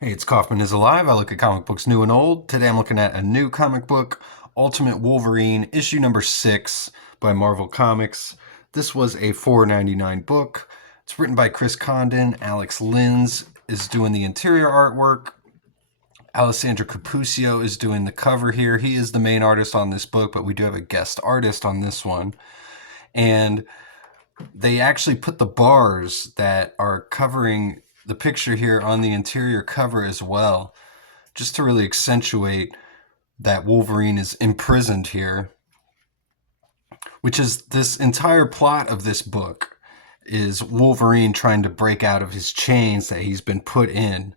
Hey, it's Kaufman is Alive. I look at comic books new and old. Today I'm looking at a new comic book, Ultimate Wolverine, issue number 6 by Marvel Comics. This was a $4.99 book. It's written by Chris Condon. Alex Linz is doing the interior artwork. Alessandro Cappuccio is doing the cover here. He is the main artist on this book, but we do have a guest artist on this one. And they actually put the bars that are covering the picture here on the interior cover as well, just to really accentuate that Wolverine is imprisoned here, which is this entire plot of this book is Wolverine trying to break out of his chains that he's been put in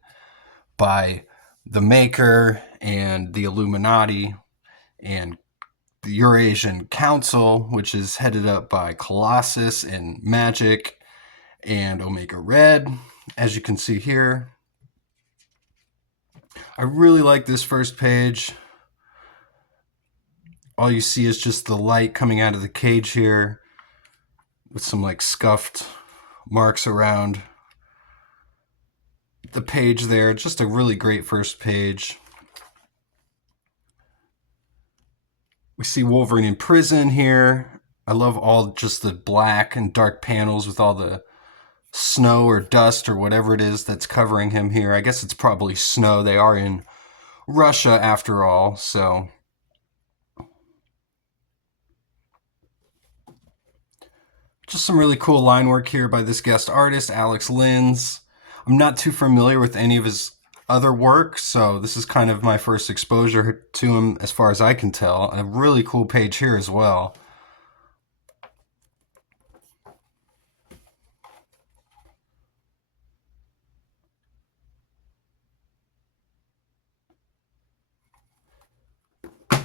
by the Maker and the Illuminati and the Eurasian Council, which is headed up by Colossus and Magic and Omega Red, as you can see here. I really like this first page. All you see is just the light coming out of the cage here with some like scuffed marks around the page there. Just a really great first page. We see Wolverine in prison here. I love all just the black and dark panels with all the snow or dust or whatever it is that's covering him here. I guess it's probably snow. They are in Russia after all, so just some really cool line work here by this guest artist, Alex Linz. I'm not too familiar with any of his other work, so this is kind of my first exposure to him as far as I can tell. A really cool page here as well.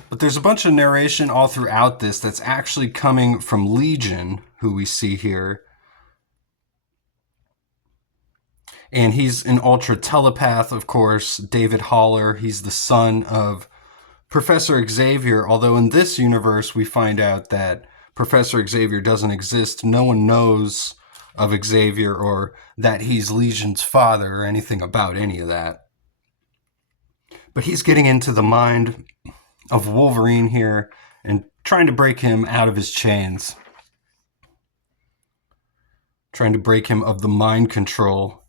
But there's a bunch of narration all throughout this that's actually coming from Legion, who we see here. And he's an ultra telepath, of course, David Haller. He's the son of Professor Xavier, although in this universe we find out that Professor Xavier doesn't exist. No one knows of Xavier or that he's Legion's father or anything about any of that. But he's getting into the mind of Wolverine here and trying to break him out of his chains. Trying to break him of the mind control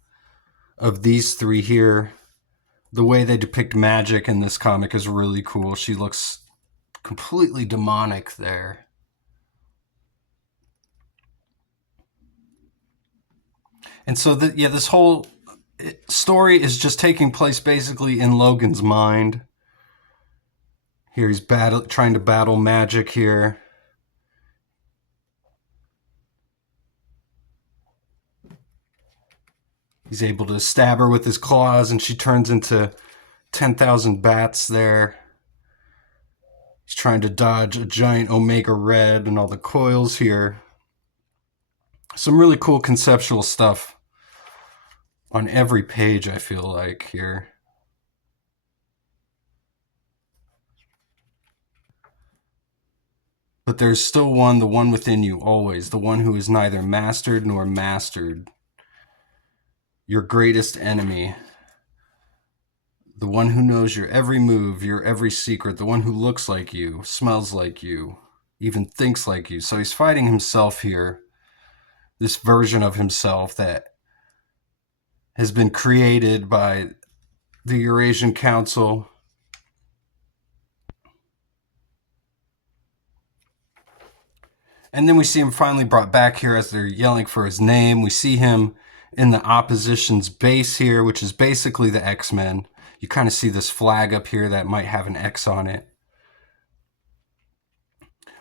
of these three here. The way they depict Magic in this comic is really cool. She looks completely demonic there. And so, this whole story is just taking place basically in Logan's mind. Here he's trying to battle Magic here. He's able to stab her with his claws, and she turns into 10,000 bats there. He's trying to dodge a giant Omega Red and all the coils here. Some really cool conceptual stuff on every page, I feel like, here. But there's still one, the one within you always, the one who is neither mastered nor mastered. Your greatest enemy. The one who knows your every move, your every secret, the one who looks like you, smells like you, even thinks like you. So he's fighting himself here, this version of himself that has been created by the Eurasian Council. And then we see him finally brought back here as they're yelling for his name. We see him in the opposition's base here, which is basically the X-Men. You kind of see this flag up here that might have an X on it.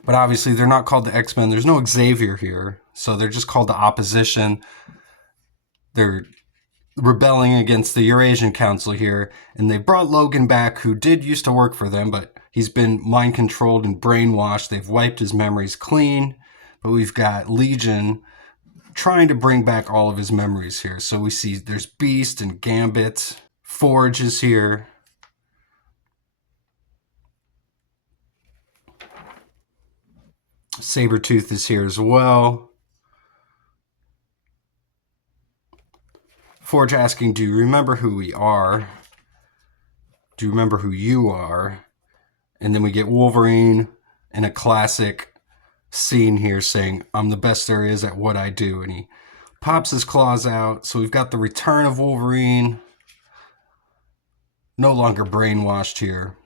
But obviously they're not called the X-Men. There's no Xavier here. So they're just called the opposition. They're rebelling against the Eurasian Council here. And they brought Logan back, who did used to work for them, but he's been mind controlled and brainwashed. They've wiped his memories clean. But we've got Legion trying to bring back all of his memories here. So we see there's Beast and Gambit. Forge is here. Sabretooth is here as well. Forge asking, do you remember who we are? Do you remember who you are? And then we get Wolverine in a classic scene here saying, I'm the best there is at what I do. And he pops his claws out. So we've got the return of Wolverine. No longer brainwashed here.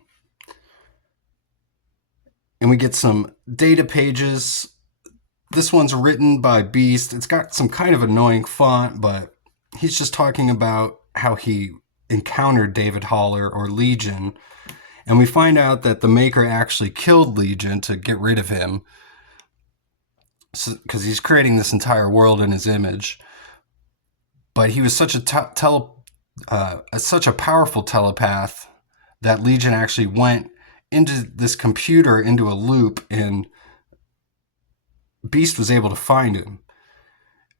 And we get some data pages. This one's written by Beast. It's got some kind of annoying font, but he's just talking about how he encountered David Haller, or Legion. And we find out that the Maker actually killed Legion to get rid of him, because he's creating this entire world in his image. But he was such such a powerful telepath that Legion actually went into this computer, into a loop, and Beast was able to find him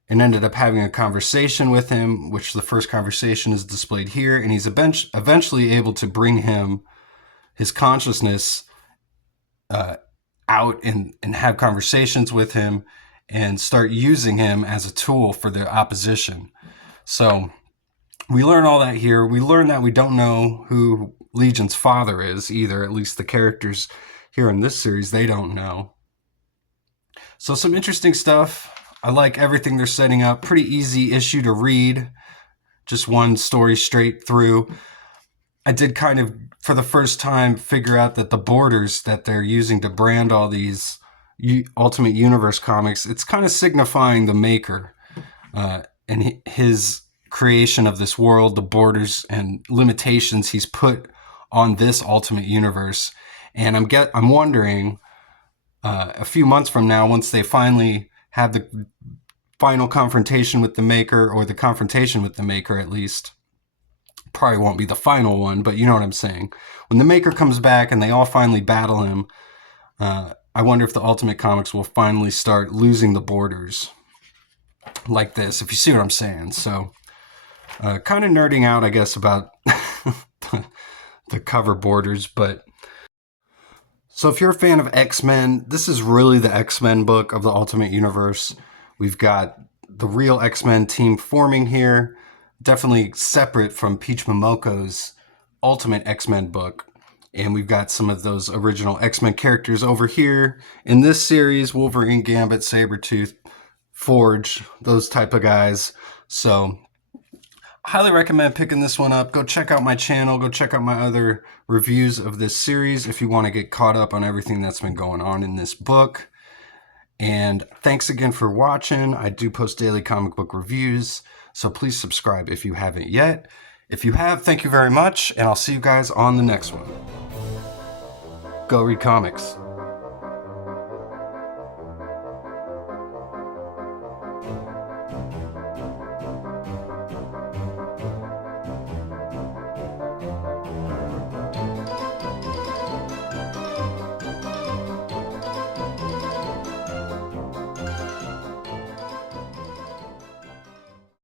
and ended up having a conversation with him, which the first conversation is displayed here, and he's eventually able to bring him his consciousness out and have conversations with him and start using him as a tool for the opposition. So we learn all that here. We learn that we don't know who Legion's father is either. At least the characters here in this series, they don't know. So some interesting stuff. I like everything they're setting up. Pretty easy issue to read. Just one story straight through. I did kind of, for the first time, figure out that the borders that they're using to brand all these Ultimate Universe comics, it's kind of signifying the Maker and his creation of this world, the borders and limitations he's put on this Ultimate Universe. And I'm wondering, a few months from now, once they finally have the final confrontation with the Maker, or the confrontation with the Maker at least, probably won't be the final one, but you know what I'm saying. When the Maker comes back and they all finally battle him, I wonder if the Ultimate Comics will finally start losing the borders like this, if you see what I'm saying. So, kind of nerding out, I guess, about the cover borders, but so if you're a fan of X-Men, this is really the X-Men book of the Ultimate Universe. We've got the real X-Men team forming here, definitely separate from Peach Momoko's Ultimate X-Men book. And we've got some of those original X-Men characters over here in this series: Wolverine, Gambit, Sabretooth, Forge, those type of guys. So highly recommend picking this one up. Go check out my channel. Go check out my other reviews of this series if you want to get caught up on everything that's been going on in this book. And thanks again for watching. I do post daily comic book reviews, so please subscribe if you haven't yet. If you have, thank you very much, and I'll see you guys on the next one. Go read comics.